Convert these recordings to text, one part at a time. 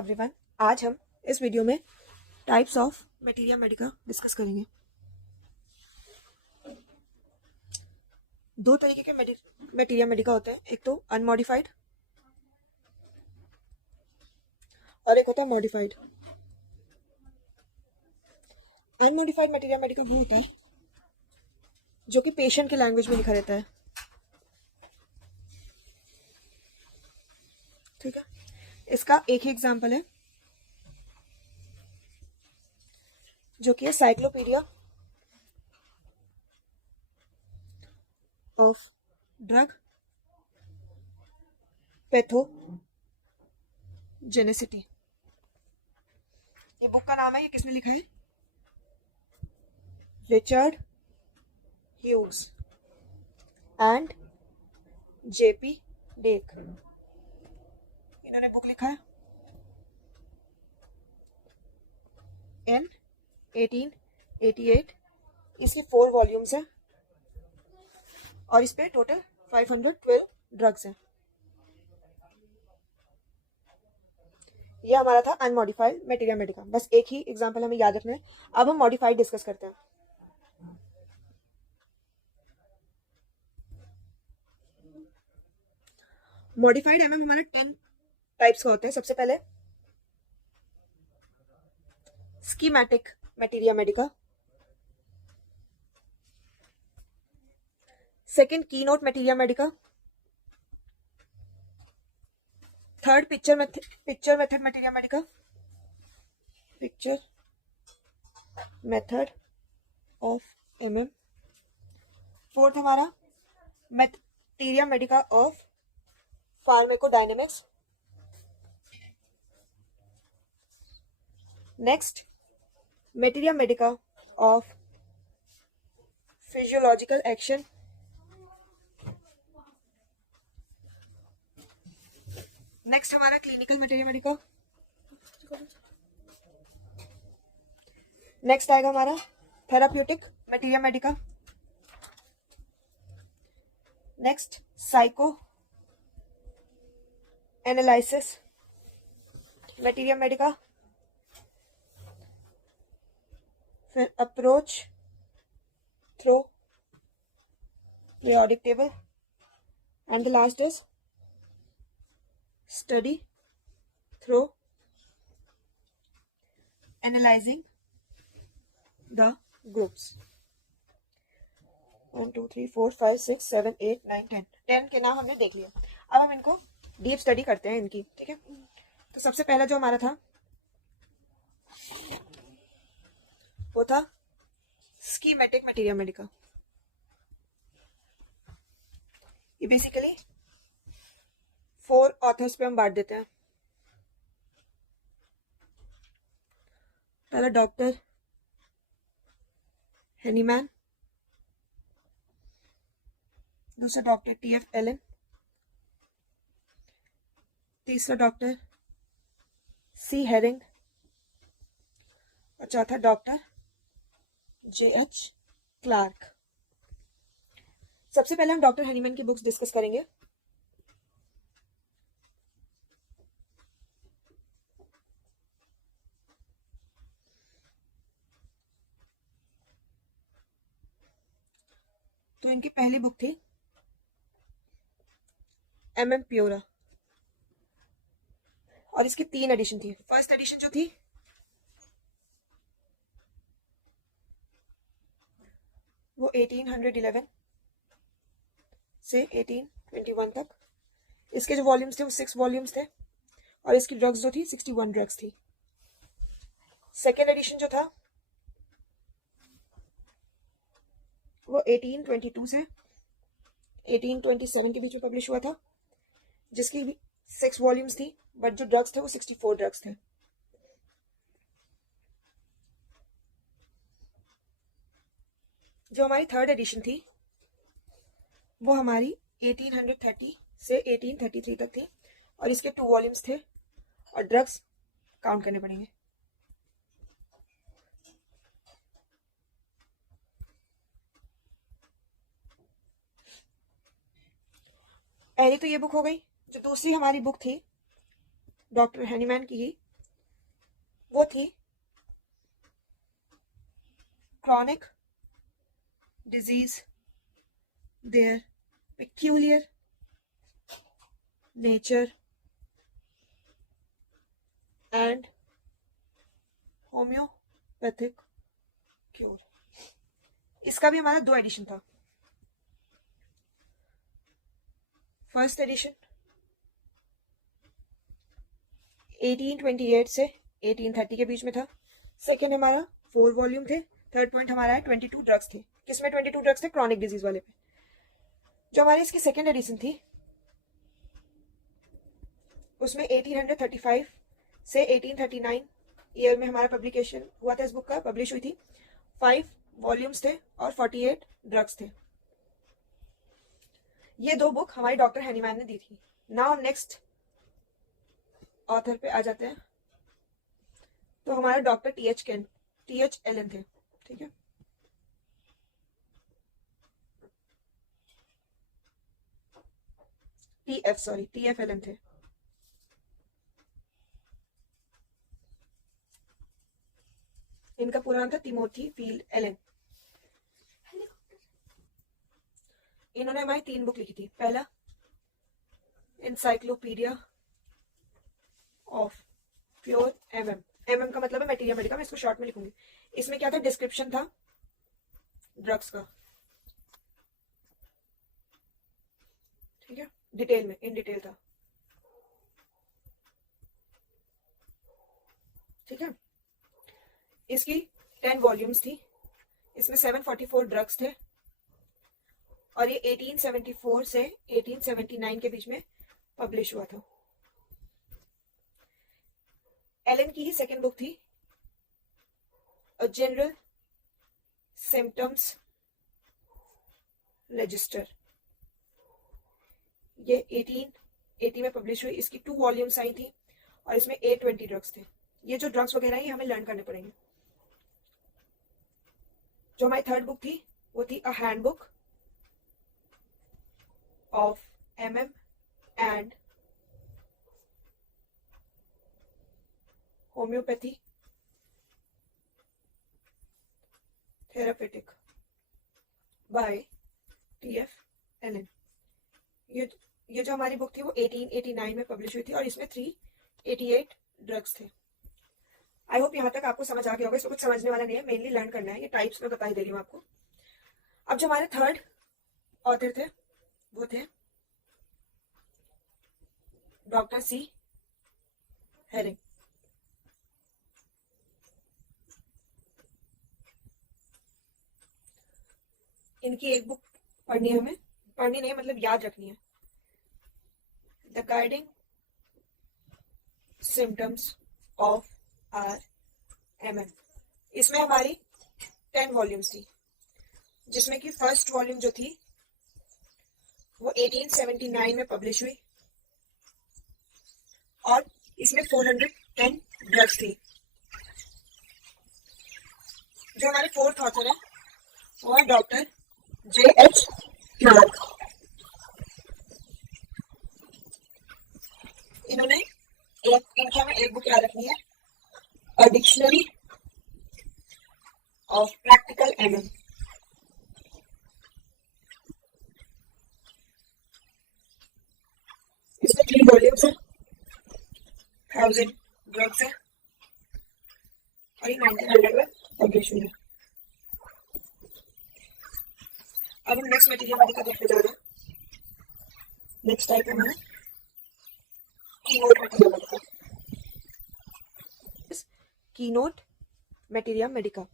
Everyone, आज हम इस वीडियो में types of materia Medica discuss करेंगे। दो तरीके के मटेरिया मेडिका होते हैं, एक तो अनमॉडिफाइड और एक होता है मॉडिफाइड। अनमॉडिफाइड मटेरिया मेडिका वो होता है जो कि पेशेंट के लैंग्वेज में लिखा रहता है, ठीक है। इसका एक ही एग्जांपल है जो कि है साइक्लोपीडिया ऑफ ड्रग पैथोजेनेसिटी। ये बुक का नाम है, ये किसने लिखा है? Richard huge and JP deck, इन्होंने बुक लिखा है इन 1888। इसकी 4 वॉल्यूम्स हैं और इस पे टोटल 512 ड्रग्स हैं। ये हमारा था अनमॉडिफाइड मटेरिया मेडिका। बस एक ही एग्जांपल हमें याद रखना है। अब हम मॉडिफाइड डिस्कस करते हैं। मॉडिफाइड एमएम हमारा 10 टाइप्स का होता है। सबसे पहले schematic materia medica, second keynote materia medica, third picture method materia medica, picture method of M M, fourth हमारा materia medica of pharmacodynamics, next materia medica of physiological action, next हमारा clinical materia medica, next आएगा हमारा therapeutic materia medica, next psycho analysis materia medica, फिर approach through periodic table, and the last is study through analyzing the groups. 1 2 3 4 5 6 7 8 9 10 10 के नाम हमने देख लिया। अब हम इनको डीप स्टडी करते हैं इनकी, ठीक है। तो सबसे पहला जो हमारा था वो था स्कीमेटिक मटेरिया मेडिका। ये बेसिकली 4 ऑथर्स पे हम बांट देते हैं। पहला डॉक्टर हेनीमैन, दूसरा डॉक्टर टीएफ एलन, तीसरा डॉक्टर सी हेरिंग और चौथा डॉक्टर जेएच क्लार्क। सबसे पहले हम डॉक्टर हेनीमैन की बुक्स डिस्कस करेंगे। तो इनकी पहली बुक थी एमएम प्योरा और इसकी 3 एडिशन थी। फर्स्ट एडिशन जो थी वो 1811 से 1821 तक। इसके जो वॉल्यूम्स थे वो 6 वॉल्यूम्स थे और इसकी ड्रग्स जो थी 61 ड्रग्स थी। सेकेंड एडिशन जो था वो 1822 से 1827 के बीच में पब्लिश हुआ था, जिसकी 6 वॉल्यूम्स थी, बट जो ड्रग्स थे वो 64 ड्रग्स थे। जो हमारी थर्ड एडिशन थी वो हमारी 1830 से 1833 तक थी और इसके 2 वॉल्यूम्स थे और ड्रग्स काउंट करने पड़ेंगे। पहली तो ये बुक हो गई। जो दूसरी हमारी बुक थी डॉक्टर हेनीमैन की ही, वो थी chronic disease, their peculiar nature and homeopathic cure. इसका भी हमारा 2 एडिशन था. फर्स्ट एडिशन 1828 से 1830 के बीच में था. सेकेंड हमारा 4 वॉल्यूम थे. थर्ड पॉइंट हमारा है 22 ड्रग्स थे. किसमें 22 ड्रग्स थे? क्रॉनिक डिजीज वाले पे. जो हमारी इसकी सेकेंड एडिशन थी उसमें 1835 से 1839 ईयर में हमारा पब्लिकेशन हुआ था. इस बुक का पब्लिश हुई थी. 5 वॉल्यूम्स थे और 48 ड्रग्स थे. ये 2 बुक हमारी डॉक्टर हैनीमैन ने दी थी. नाउ नेक्स्ट ऑथर पे आ जाते हैं. तो हमारा डॉक्टर TH एलन थे. ठीक है. TF एलन थे. इनका पूरा नाम था तिमोथी फील्ड एलन. इन्होंने हमारी 3 बुक लिखी थी. पहला एनसाइक्लोपीडिया ऑफ प्योर MM का मतलब है मटेरिया मेडिका. मैं इसको शॉर्ट में लिखूंगी. इसमें क्या था? डिस्क्रिप्शन था ड्रग्स का. ठीक है. डिटेल में इन डिटेल था. ठीक है. इसकी 10 वॉल्यूम्स थी. इसमें 744 ड्रग्स थे और ये 1874 से 1879 के बीच में पब्लिश हुआ था. एलन की ही सेकेंड बुक थी अ जनरल सिम्टम्स रजिस्टर. ये 1880 में पब्लिश हुई. इसकी 2 वॉल्यूम्स आई थी और इसमें 820 ड्रग्स थे. ये जो ड्रग्स वगैरह है ये हमें लर्न करने पड़ेंगे. जो हमारी थर्ड बुक थी वो थी a handbook of MM and homoeopathy therapeutic by TF Allen. ये जो हमारी बुक थी वो 1889 में पब्लिश हुई थी और इसमें 388 ड्रग्स थे. आई होप यहाँ तक आपको समझ आ गया होगा. इसमें कुछ समझने वाला नहीं है. मेनली लर्न करना है. ये टाइप्स में बता दे रही हूँ आपको. अब जो हमारे थर्ड ऑथर थे वो थे डॉक्टर C. हेरिंग. इनकी एक बुक पढ़नी है हमें. पढ़नी नहीं मतलब याद रखनी है. The guiding symptoms of MM. इसमें हमारी 10 वॉल्यूम्स थी जिसमें कि फर्स्ट वॉल्यूम जो थी वो 1879 में पब्लिश हुई और इसमें 410 ड्रग्स थी. जो हमारे फोर्थ ऑथर है वो है डॉक्टर JH क्लार्क. इन्होंने इनकी हमें एक बुक याद रखनी है a dictionary of practical MM. इसमें 3 वॉल्यूम्स है. 1000 ड्रग्स है और ये 1900 में पब्लिश हुई है. अब हम नेक्स्ट मटेरियल मेडिका देखने जा रहे हैं. नेक्स्ट टाइप है हमारा keynote material Medica. Keynote material Medica.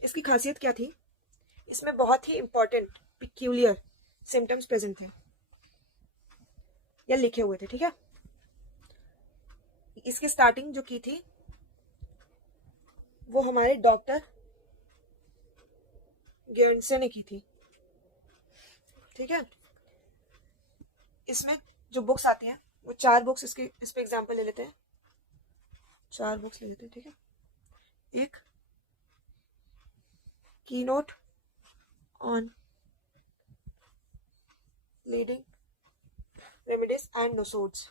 इसकी खासियत क्या थी? इसमें बहुत ही इंपॉर्टेंट पिक्यूलियर सिम्टम्स प्रेजेंट थे या लिखे हुए थे. ठीक है. इसकी स्टार्टिंग जो की थी वो हमारे डॉक्टर गेर्नसे ने की थी. ठीक है. इसमें जो बुक्स आती हैं वो 4 बुक्स इस पे एग्जांपल ले लेते हैं. 4 बुक्स ले लेते हैं. ठीक है. एक keynote on leading remedies and नोसोड्स.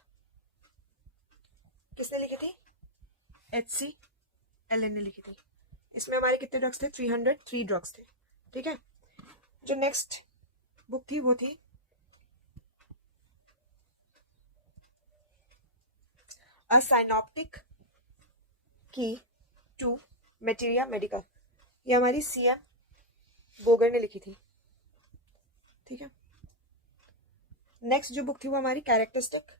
किसने लिखी थी? HC एलन ने लिखी थी। इसमें हमारे कितने ड्रग्स थे? 303 ड्रग्स थे। ठीक है। जो नेक्स्ट बुक थी वो थी अ साइनॉप्टिक की टू मटेरिया मेडिका। ये हमारी CM बोगर ने लिखी थी। ठीक है। नेक्स्ट जो बुक थी वो हमारी कैरेक्टरिस्टिक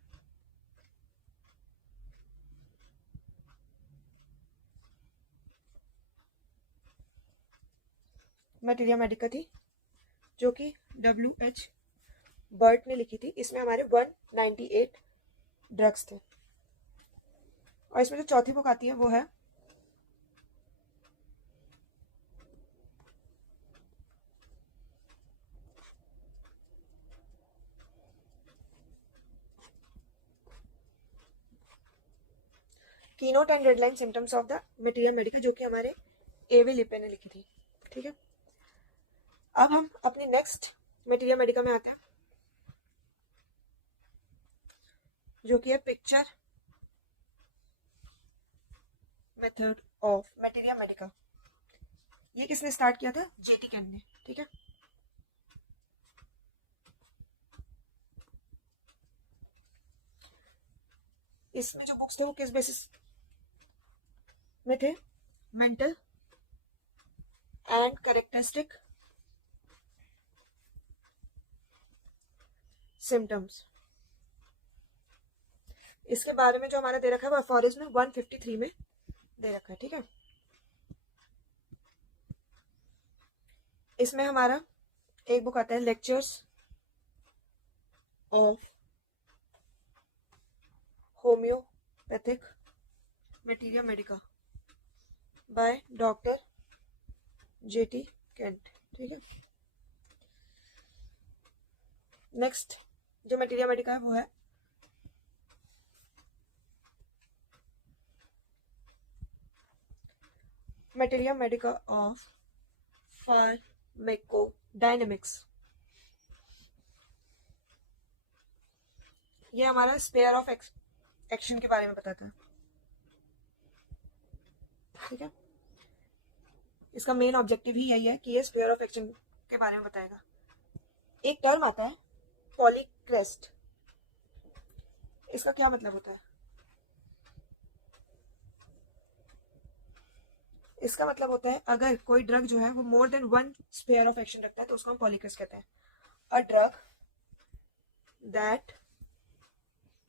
मटेरिया मेडिका थी, जो कि WH बर्ट ने लिखी थी। इसमें हमारे 198 ड्रग्स थे। और इसमें जो चौथी बुक आती है वो है keynote and red line symptoms of the materia Medica, जो कि हमारे एवे लिपे ने लिखी थी। ठीक है। अब हम अपनी नेक्स्ट मटेरिया मेडिका में आते हैं, जो कि है picture method of materia Medica. ये किसने स्टार्ट किया था? JT कैन ने। ठीक है। इसमें जो बुक्स थे वो किस बेसिस में थे? Mental and characteristic symptoms. इसके बारे में जो हमारा दे रखा है वो अफोरिज्म 153 में दे रखा है। ठीक है। इसमें हमारा एक बुक आता है lectures of homoeopathic materia medica by doctor JT Kent. ठीक है। नेक्स्ट जो मटेरिया मेडिका है वो है मटेरिया मेडिका ऑफ फार्माकोडायनेमिक्स। ये हमारा स्पेयर ऑफ एक्शन के बारे में बताता है। ठीक है। इसका मेन ऑब्जेक्टिव ही यही है कि ये स्पेयर ऑफ एक्शन के बारे में बताएगा। एक टर्म आता है पॉलीक्रेस्ट। इसका क्या मतलब होता है? इसका मतलब होता है अगर कोई ड्रग जो है वो more than 1 sphere of action रखता है तो उसको हम पॉलीक्रेस्ट कहते हैं। A drug that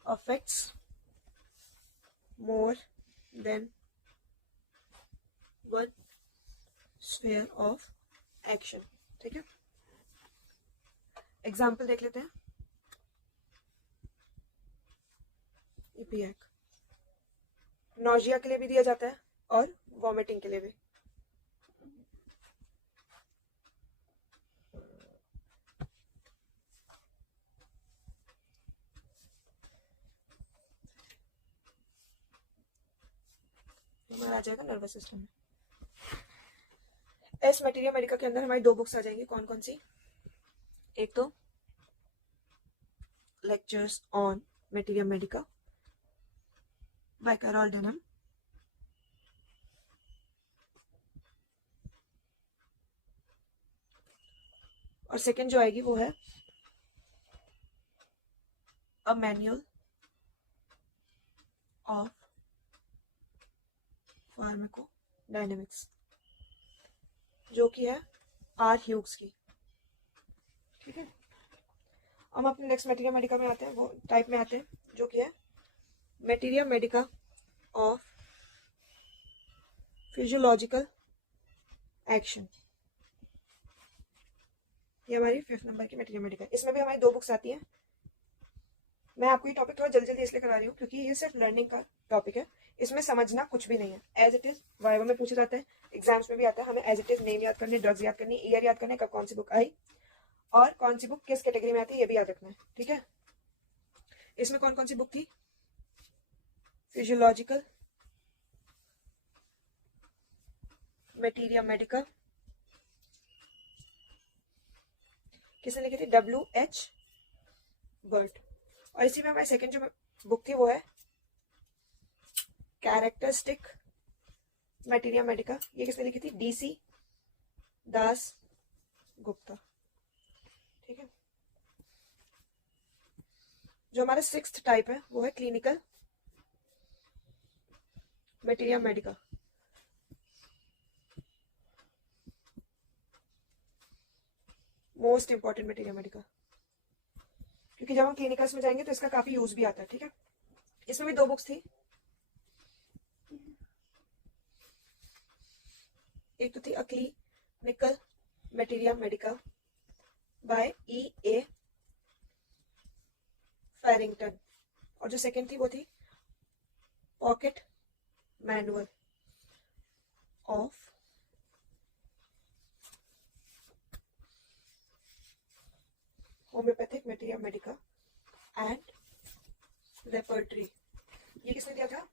affects more than 1 sphere of action. ठीक है। एग्जाम्पल देख लेते हैं। इपिएक नोजिया के लिए भी दिया जाता है और वॉमिटिंग के लिए भी। हमारा आ जाएगा नर्वस सिस्टम में। एस मटेरिया मेडिका के अंदर हमारी 2 बुक्स आ जाएंगी। कौन कौन सी? एक तो lectures on materia medica by Carroll Dunham, और सेकंड जो आएगी वो है अ मैनुअल ऑफ फार्माकोडायनेमिक्स, जो कि है R. ह्यूग्स की। ठीक है। हम अपने नेक्स्ट मटेरिया मेडिका में आते हैं, वो टाइप में आते हैं, जो कि है materia medica of physiological action. ये हमारी 5th नंबर की मटेरिया मेडिका। इसमें भी हमारी 2 बुक्स आती हैं। मैं आपको ये टॉपिक थोड़ा जल्दी जल्दी इसलिए करा रही हूँ क्योंकि ये सिर्फ लर्निंग का टॉपिक है। इसमें समझना कुछ भी नहीं है। एज इट इज वाइवा में पूछा जाता है, एग्जाम्स में भी आता है। हमें एज इट इज नेम याद करने, ड्रग्स याद करनी, ईयर याद करने, कब कौन सी बुक आई और कौन सी बुक किस कैटेगरी में आती है, ये भी याद रखना है। ठीक है। इसमें कौन कौन सी बुक थी? फिजियोलॉजिकल मटेरिया मेडिका, किसने लिखी थी? WH Burt. और इसी में हमारी सेकंड जो बुक थी वो है कैरेक्टरिस्टिक मटेरिया मेडिका, ये किसने लिखी थी? DC दास गुप्ता। ठीक है, जो हमारा 6th टाइप है वो है clinical materia Medica. Most important materia Medica, क्योंकि जब हम क्लिनिकल्स में जाएंगे तो इसका काफी यूज भी आता है। ठीक है, इसमें भी 2 बुक्स थी, एक तो थी a clinical materia medica by E.A. Farrington, और जो सेकंड थी वो थी pocket manual of homoeopathic materia medica and repertory. ये किसने दिया था?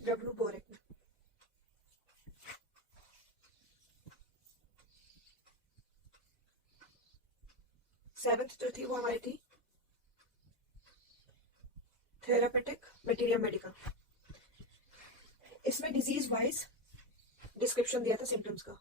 W. बोरेक ने। सेवेंथ जो थी वो हमारी थी थेरापेटिक मटेरिया मेडिका। इसमें डिजीज वाइज डिस्क्रिप्शन दिया था सिम्टम्स का।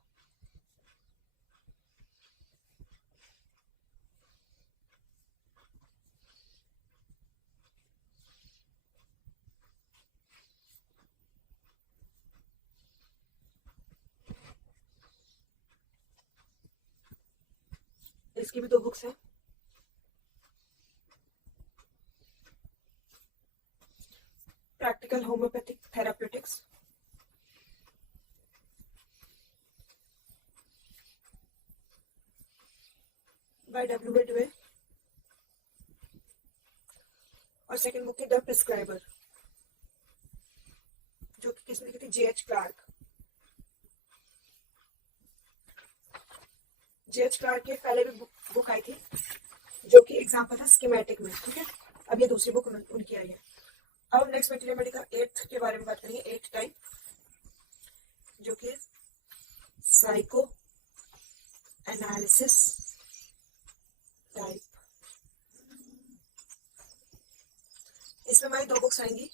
इसकी भी 2 बुक्स हैं, practical homoeopathic therapeutics by W. Dewey, और सेकंड बुक थी द प्रिस्क्राइबर, जो कि किसने लिखी थी? J.H. क्लार्क। J.H. क्लार्क के पहले भी बुक आई थी जो कि एग्जाम्पल था स्कीमेटिक में। ठीक है, अब ये दूसरी बुक उनकी आई है। अब नेक्स्ट मटेरिया मेडिका 8th के बारे में बात करेंगे, 8th टाइप, जो कि साइको एनालिसिस टाइप। इसमें हमारी 2 बुक्स आएंगी,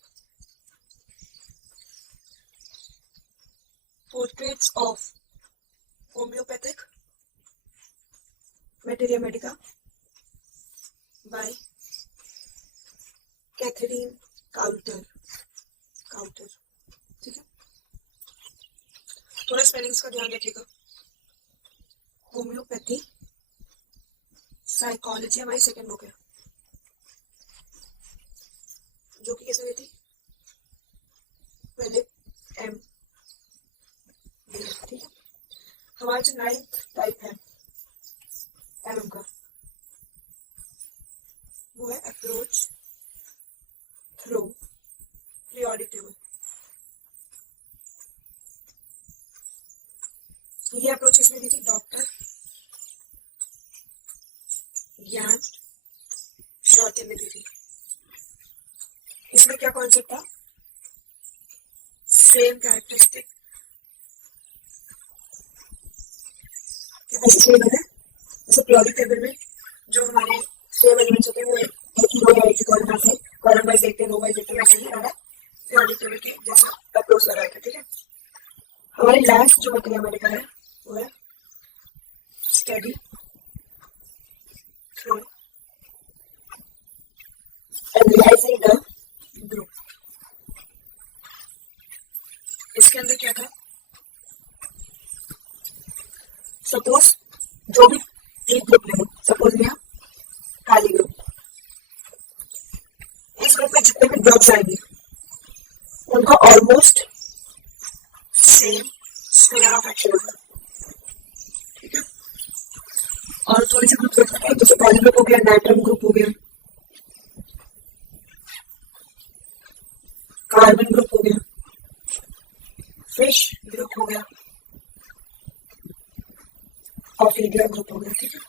portraits of homoeopathic materia medica by Catherine Coulter. ठीक है, थोड़ा स्पेलिंग्स का ध्यान रखिएगा। होम्योपैथी साइकोलॉजी हमारी सेकंड बुक है, जो कि किसने दी थी? Philip M. ठीक है, हमारा जो 9th टाइप है MM का, वो है अप्रोच थ्रू पीरियोडिक टेबल। ये अप्रोच किसने दी थी? डॉक्टर ज्ञान शॉर्टी ने दी थी। इसमें क्या कॉन्सेप्ट था? सेम कैरेक्टरिस्टिक जैसे पीरियोडिक टेबल में जो हमारे सेम एलिमेंट्स होते हैं वो एक ही रो या एक ही कॉलम से कॉलम वाइज देखते हैं, रो वाइज देखते हैं, वैसे ही हमारा पीरियोडिक टेबल के जैसा अप्रोच लगाया था। ठीक है, हमारी लास्ट जो मटेरिया मेडिका है वो है study through analysing the group. इसके अंदर क्या था? सपोज जो भी एक ग्रुप ले लो, सपोज लिया काली ग्रुप, इस ग्रुप में जितने भी ड्रग्स आएंगे उनका almost same square of action होगा। ठीक है, और थोड़ी सी ग्रुप देख सकते हैं, जैसे पॉली ग्रुप हो गया, नाइट्रम ग्रुप हो गया, कार्बन ग्रुप हो गया, फिश ग्रुप हो गया, ऑफिडिया ग्रुप हो गया। ठीक है,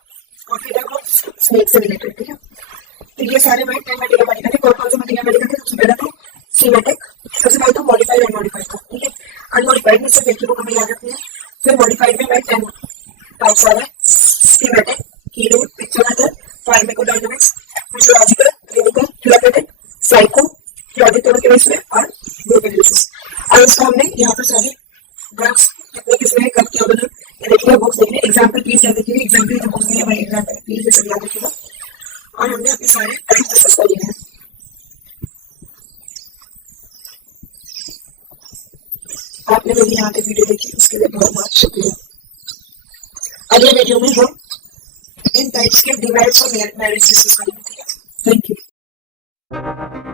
ऑफिडिया ग्रुप स्नेक से रिलेटेड। ठीक है, तो ये सारे हमारे 10 मटेरिया मेडिका थे। कौन कौन से मटेरिया मेडिका थे? सबसे पहला था सीमेटिक, सबसे पहले तो मॉडिफाइड अनमॉडिफाइड था। ठीक है, अनमॉडिफाइड में सिर्फ एक ही बुक हमें याद रखनी है। फिर मॉडिफाइड में हमारे 10 टाइप्स आ रहे हैं, schematic, keynote, picture method, pharmacodynamics, physiological, clinical, therapeutic, psycho, periodic table के बेस में और ग्रुप एनालिसिस। और इसका हमने यहाँ पर सारे ड्रग्स कितने किसमें कब क्या बना ये देखिए बुक्स देखिए एग्जाम्पल प्लीज याद रखिएगा एग्जाम्पल जो बुक्स है हमारे एग्जाम्पल प्लीज ये सब याद रखिएगा और हमने अपने सारे टाइम डिस्कस कर लिए हैं आपने मेरी यहाँ तक वीडियो देखी उसके लिए बहुत बहुत शुक्रिया अगले वीडियो में हम इन टाइप्स के डिमेरिट्स और मेरिट्स डिस्कस करेंगे थैंक यू